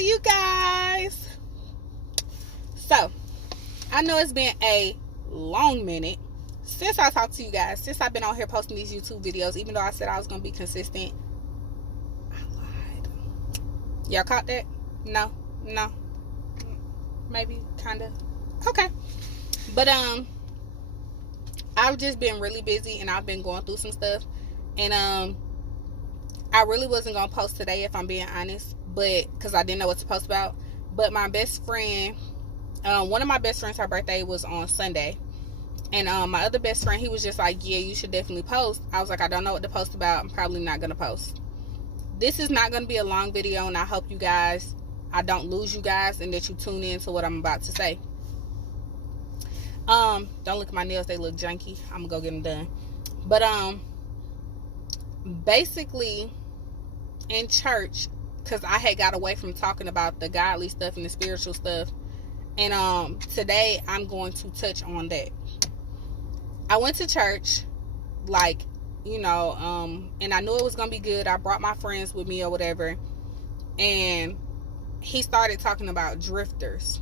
you guys. So, I know it's been a long minute since I talked to you guys, since I've been on here posting these YouTube videos, even though I said I was going to be consistent. I lied. Y'all caught that? No? Maybe, kind of. Okay. But, I've just been really busy and I've been going through some stuff. And, I really wasn't going to post today, if I'm being honest, but because I didn't know what to post about. But my best friend, one of my best friends, her birthday was on Sunday. And my other best friend, he was just like, yeah, you should definitely post. I was like, I don't know what to post about. I'm probably not going to post. This is not going to be a long video, and I hope you guys, I don't lose you guys, and that you tune in to what I'm about to say. Don't look at my nails. They look janky. I'm going to go get them done. But, basically, in church, because I had got away from talking about the godly stuff and the spiritual stuff, and today I'm going to touch on that. I went to church, like, and I knew it was gonna be good. I brought my friends with me or whatever, and he started talking about drifters,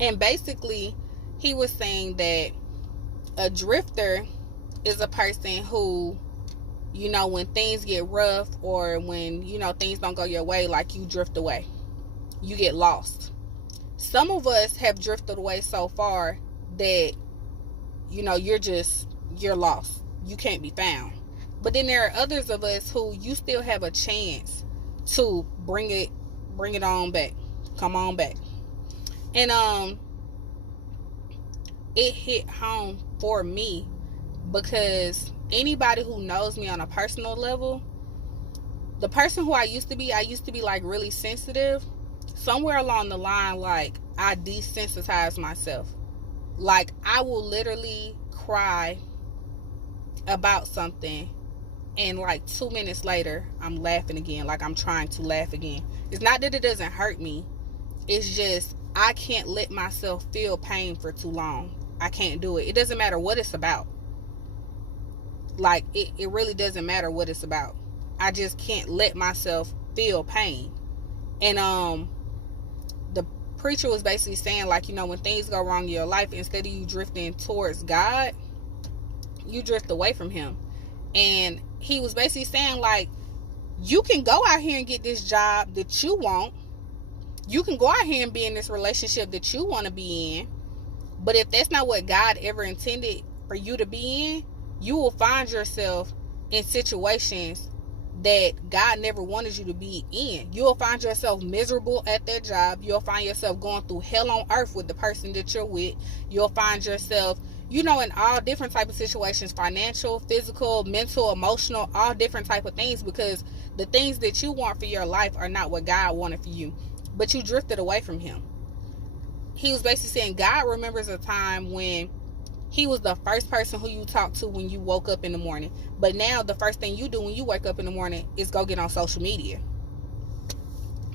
and basically he was saying that a drifter is a person who, when things get rough, or when, things don't go your way, like, you drift away. You get lost. Some of us have drifted away so far that, you're lost. You can't be found. But then there are others of us who you still have a chance to bring it on back. Come on back. And, it hit home for me because anybody who knows me on a personal level, the person who I used to be like really sensitive. Somewhere along the line, like, I desensitized myself. Like, I will literally cry about something, and like 2 minutes later, I'm laughing again. Like, I'm trying to laugh again. It's not that it doesn't hurt me. It's just, I can't let myself feel pain for too long. I can't do it. It doesn't matter what it's about. Like, it really doesn't matter what it's about. I just can't let myself feel pain. And the preacher was basically saying, like, when things go wrong in your life, instead of you drifting towards God, you drift away from him. And he was basically saying, like, you can go out here and get this job that you want. You can go out here and be in this relationship that you want to be in. But if that's not what God ever intended for you to be in, you will find yourself in situations that God never wanted you to be in. You'll find yourself miserable at that job. You'll find yourself going through hell on earth with the person that you're with. You'll find yourself, in all different type of situations, financial, physical, mental, emotional, all different type of things, because the things that you want for your life are not what God wanted for you. But you drifted away from him. He was basically saying God remembers a time when he was the first person who you talked to when you woke up in the morning. But now the first thing you do when you wake up in the morning is go get on social media.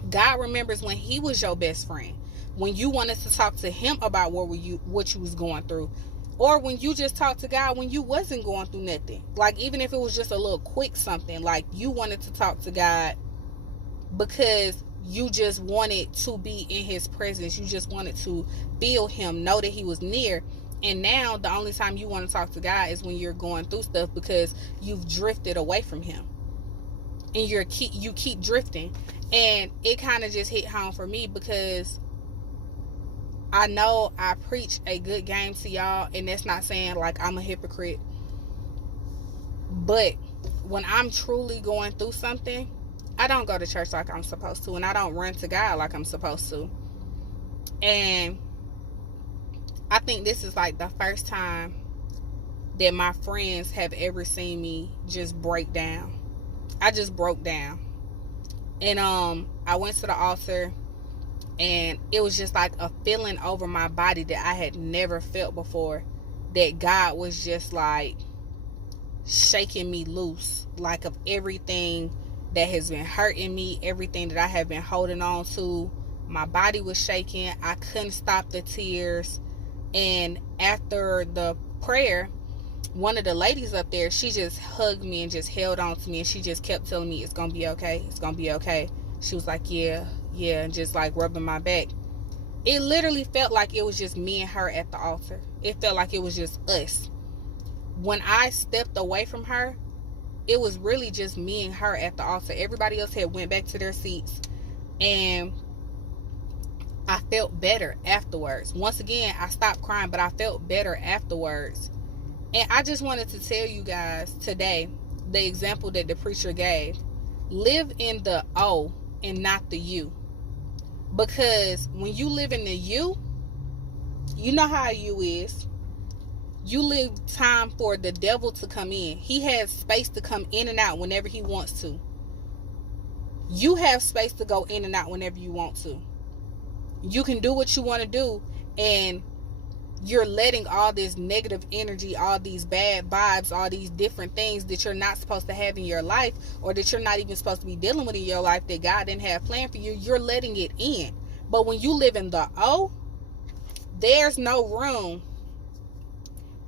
God remembers when he was your best friend, when you wanted to talk to him about what you was going through, or when you just talked to God when you wasn't going through nothing. Like, even if it was just a little quick something, like, you wanted to talk to God because you just wanted to be in his presence. You just wanted to feel him, know that he was near. And now the only time you want to talk to God is when you're going through stuff, because you've drifted away from him. And you keep drifting. And it kind of just hit home for me, because I know I preach a good game to y'all, and that's not saying like I'm a hypocrite. But when I'm truly going through something, I don't go to church like I'm supposed to, and I don't run to God like I'm supposed to. And I think this is like the first time that my friends have ever seen me just break down. I just broke down. And I went to the altar, and it was just like a feeling over my body that I had never felt before, that God was just like shaking me loose, like, of everything that has been hurting me, everything that I have been holding on to. My body was shaking. I couldn't stop the tears. And after the prayer, one of the ladies up there, she just hugged me and just held on to me, and she just kept telling me, it's gonna be okay, it's gonna be okay. She was like, yeah, and just like rubbing my back. It literally felt like it was just me and her at the altar. It felt like it was just us. When I stepped away from her, it was really just me and her at the altar. Everybody else had went back to their seats, and I felt better afterwards. Once again, I stopped crying, but I felt better afterwards. And I just wanted to tell you guys today, the example that the preacher gave. Live in the O and not the U. Because when you live in the U, you know how you is. You leave time for the devil to come in. He has space to come in and out whenever he wants to. You have space to go in and out whenever you want to. You can do what you want to do, and you're letting all this negative energy, all these bad vibes, all these different things that you're not supposed to have in your life, or that you're not even supposed to be dealing with in your life, that God didn't have planned for you, you're letting it in. But when you live in the O, there's no room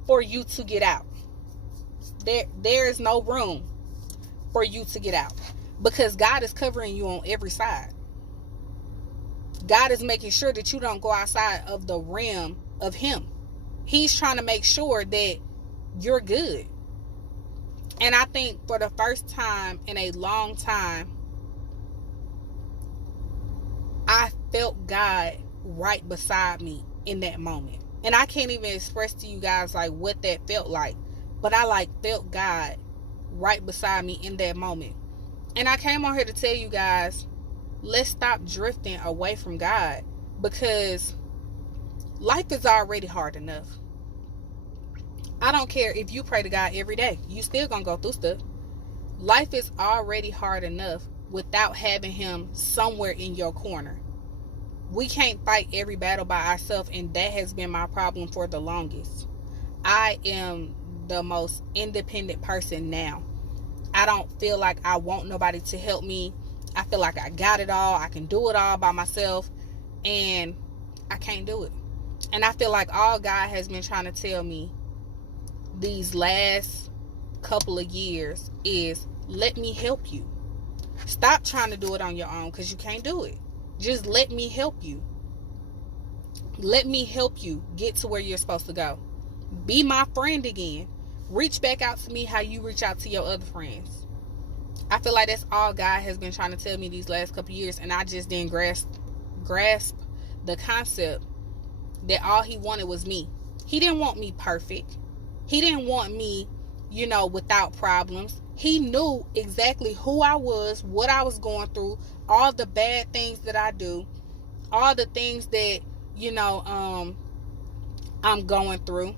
for you to get out. There is no room for you to get out, because God is covering you on every side. God is making sure that you don't go outside of the realm of him. He's trying to make sure that you're good. And I think for the first time in a long time, I felt God right beside me in that moment. And I can't even express to you guys like what that felt like, but I like felt God right beside me in that moment. And I came on here to tell you guys, let's stop drifting away from God, because life is already hard enough. I don't care if you pray to God every day, you still gonna go through stuff. Life is already hard enough without having him somewhere in your corner. We can't fight every battle by ourselves, and that has been my problem for the longest. I am the most independent person now. I don't feel like I want nobody to help me. I feel like I got it all. I can do it all by myself, and I can't do it. And I feel like all God has been trying to tell me these last couple of years is, let me help you. Stop trying to do it on your own, because you can't do it. Just let me help you. Let me help you get to where you're supposed to go. Be my friend again. Reach back out to me how you reach out to your other friends. I feel like that's all God has been trying to tell me these last couple of years, and I just didn't grasp the concept that all he wanted was me. He didn't want me perfect. He didn't want me, without problems. He knew exactly who I was, what I was going through, all the bad things that I do, all the things that, I'm going through.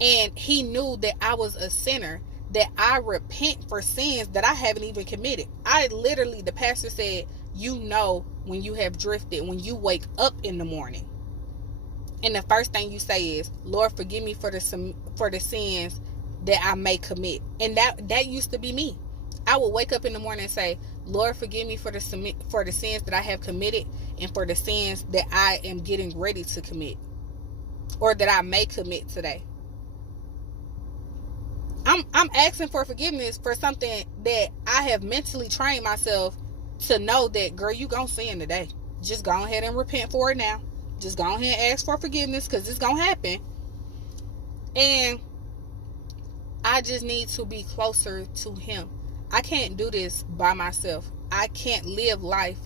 And he knew that I was a sinner, that I repent for sins that I haven't even committed. The pastor said, when you have drifted, when you wake up in the morning, and the first thing you say is, Lord, forgive me for the sins that I may commit. And that used to be me. I would wake up in the morning and say, Lord, forgive me for the sins that I have committed, and for the sins that I am getting ready to commit, or that I may commit today. I'm asking for forgiveness for something that I have mentally trained myself to know that, girl, you gonna sin today. Just go ahead and repent for it now. Just go ahead and ask for forgiveness, because it's gonna happen. And I just need to be closer to him. I can't do this by myself. I can't live life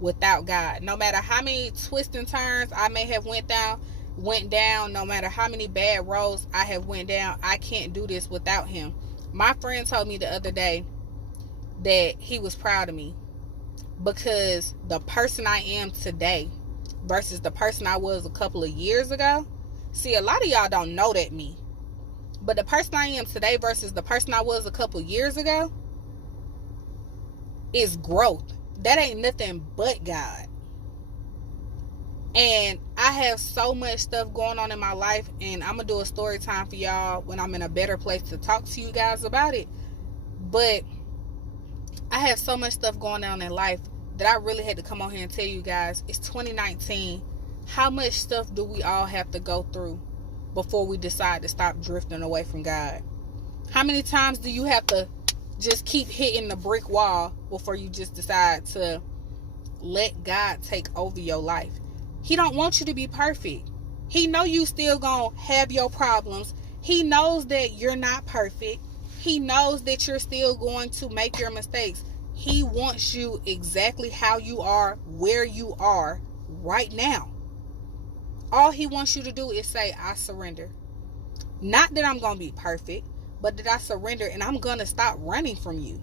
without God. No matter how many twists and turns I may have went down, no matter how many bad roads I have went down, I can't do this without him. My friend told me the other day that he was proud of me, because the person I am today versus the person I was a couple of years ago. See, a lot of y'all don't know that me. But the person I am today versus the person I was a couple of years ago is growth. That ain't nothing but God. And I have so much stuff going on in my life, and I'm going to do a story time for y'all when I'm in a better place to talk to you guys about it. But I have so much stuff going on in life that I really had to come on here and tell you guys, it's 2019. How much stuff do we all have to go through before we decide to stop drifting away from God? How many times do you have to just keep hitting the brick wall before you just decide to let God take over your life. He don't want you to be perfect. He know you still gonna have your problems. He knows that you're not perfect. He knows that you're still going to make your mistakes. He wants you exactly how you are, where you are right now. All he wants you to do is say, I surrender. Not that I'm going to be perfect, but that I surrender and I'm going to stop running from you.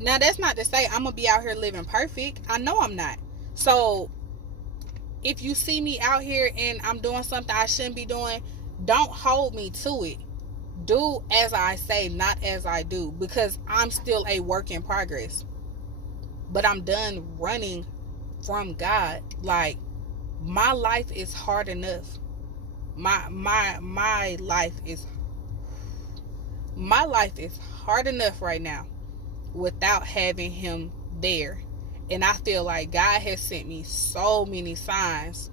Now, that's not to say I'm going to be out here living perfect. I know I'm not. So, if you see me out here and I'm doing something I shouldn't be doing, don't hold me to it. Do as I say, not as I do, because I'm still a work in progress. But I'm done running from God. Like, my life is hard enough. My life is hard enough right now without having him there. And I feel like God has sent me so many signs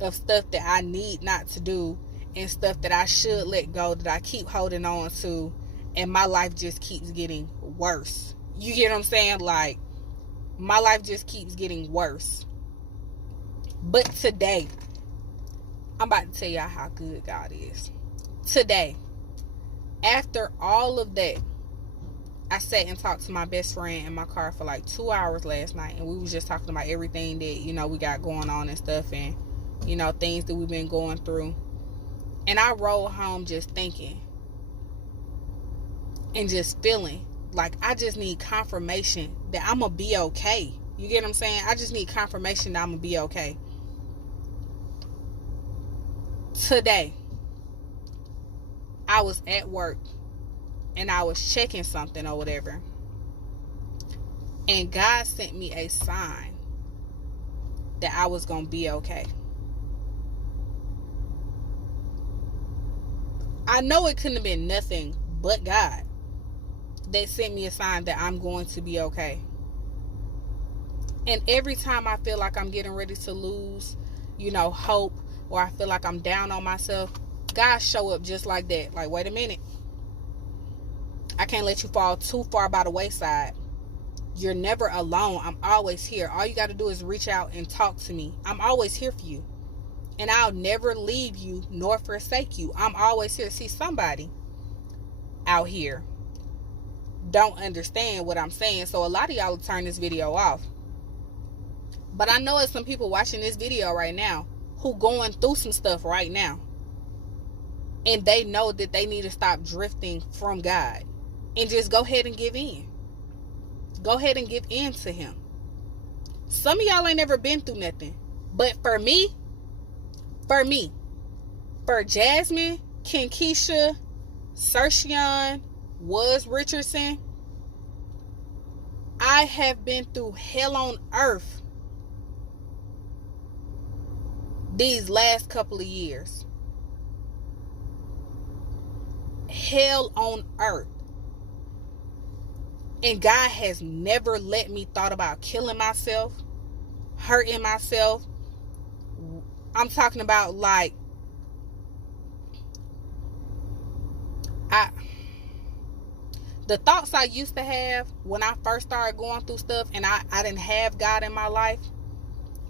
of stuff that I need not to do and stuff that I should let go that I keep holding on to, and my life just keeps getting worse. You get what I'm saying? Like, my life just keeps getting worse. But today, I'm about to tell y'all how good God is. Today, after all of that, I sat and talked to my best friend in my car for like 2 hours last night, and we was just talking about everything that, we got going on and stuff, and, things that we've been going through. And I rode home just thinking and just feeling like I just need confirmation that I'm going to be okay. You get what I'm saying? I just need confirmation that I'm going to be okay. Today, I was at work and I was checking something or whatever. And God sent me a sign that I was going to be okay. I know it couldn't have been nothing but God that sent me a sign that I'm going to be okay. And every time I feel like I'm getting ready to lose, hope, or I feel like I'm down on myself, God show up just like that. Like, wait a minute. I can't let you fall too far by the wayside. You're never alone. I'm always here. All you got to do is reach out and talk to me. I'm always here for you. And I'll never leave you nor forsake you. I'm always here. See, somebody out here don't understand what I'm saying. So a lot of y'all will turn this video off. But I know there's some people watching this video right now who going through some stuff right now. And they know that they need to stop drifting from God. And just go ahead and give in. Go ahead and give in to him. Some of y'all ain't never been through nothing. But for Jasmine, Kenkisha, Sershion, E.Y.E.S Richardson, I have been through hell on earth these last couple of years. Hell on earth. And God has never let me thought about killing myself, hurting myself. I'm talking about like, the thoughts I used to have when I first started going through stuff and I didn't have God in my life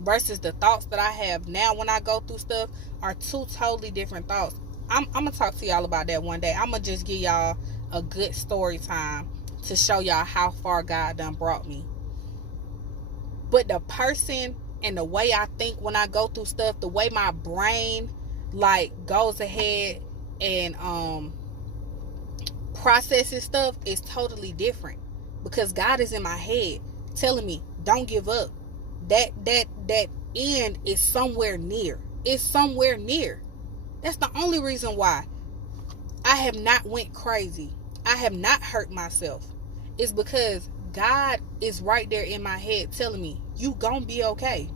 versus the thoughts that I have now when I go through stuff are two totally different thoughts. I'm going to talk to y'all about that one day. I'm going to just give y'all a good story time to show y'all how far God done brought me. But the person and the way I think when I go through stuff, the way my brain like goes ahead and processes stuff is totally different, because God is in my head telling me don't give up. That end is somewhere near. It's somewhere near. That's the only reason why I have not went crazy. I have not hurt myself. It's because God is right there in my head telling me you gonna be okay.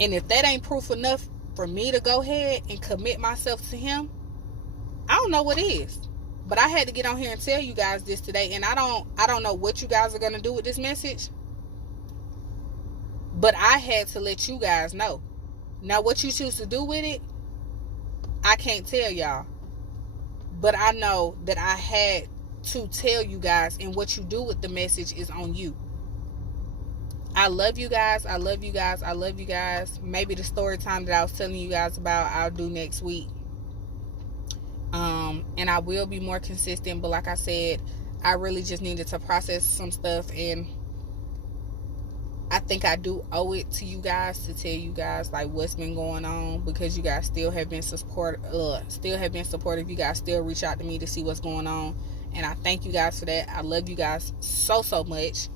And if that ain't proof enough for me to go ahead and commit myself to him, I don't know what is. But I had to get on here and tell you guys this today. And I don't know what you guys are going to do with this message. But I had to let you guys know. Now, what you choose to do with it, I can't tell y'all. But I know that I had to tell you guys, and what you do with the message is on you. I love you guys. I love you guys. I love you guys. Maybe the story time that I was telling you guys about, I'll do next week. And I will be more consistent, but like I said, I really just needed to process some stuff, and I think I do owe it to you guys to tell you guys like what's been going on, because you guys still have been supportive. You guys still reach out to me to see what's going on, and I thank you guys for that. I love you guys so much.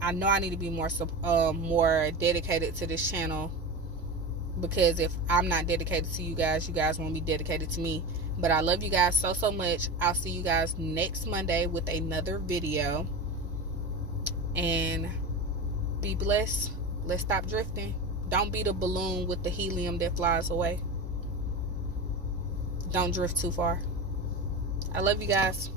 I know I need to be more dedicated to this channel, because if I'm not dedicated to you guys won't be dedicated to me. But I love you guys so much. I'll see you guys next Monday with another video, and be blessed. Let's stop drifting. Don't be the balloon with the helium that flies away. Don't drift too far. I love you guys.